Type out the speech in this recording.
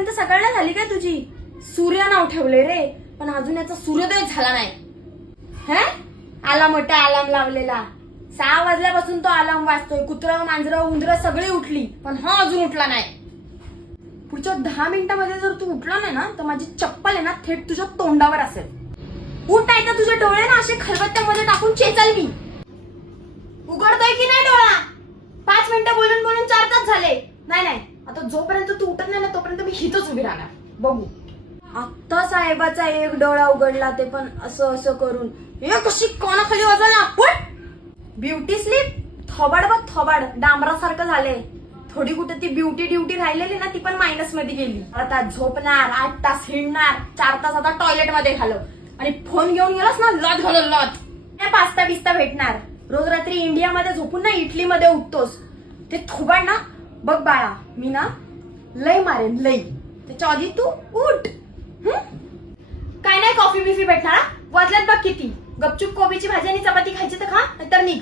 आतापर्यंत सकाळ नाही झाली काय तुझी? सूर्य नाव ठेवले रे पण अजून याचा सूर्योदय झाला नाही. हे? आला मोठा अलार्म लावलेला. सहा वाजल्यापासून तो अलार्म वाजतोय कुत्र मांजरं उंदरं सगळी उठली पण हा अजून उठला नाही. पुढच्या दहा मिनिटांमध्ये जर तू उठला नाही ना तर माझी चप्पल आहे ना थेट तुझ्या तोंडावर असेल. उठ नाही तर तुझे डोळे ना असे खलबत्त्यामध्ये टाकून चेचाल मी. उघडतोय की नाही डोळा? पाच मिनिटं बोलून बोलून चार तास झाले. नाही नाही. आता जोपर्यंत तू उठत नाही ना तोपर्यंत मी हिथच उभी राहणार. बघू. आत्ता साहेबाचा एक डोळा उघडला ते पण असं असं करून. हे कशी कोणाखाली वाजल ना पण ब्युटी स्लीप? थोबाड बघ थोबाड. डांबरासारखं झालंय. थोडी कुठे ती ब्युटी ड्युटी राहिलेली ना ती पण मायनसमध्ये गेली. आता झोपणार आठ तास हिंडणार चार तास आता टॉयलेटमध्ये घालव. आणि फोन घेऊन गेलास ना लत घालव लत. नाही पास्ता बिस्ता भेटणार. रोज रात्री इंडियामध्ये झोपून ना इटलीमध्ये उठतोस. ते थोबाड ना बघ बाळा मी ना लय मारेन लय. त्याच्या आधी तू उठ. काय नाही कॉफी बिफी भेटणार वाजल्यात बघ किती. गपचूप कोबीची भाजी आणि चपाती खायची तर खा तर निघ.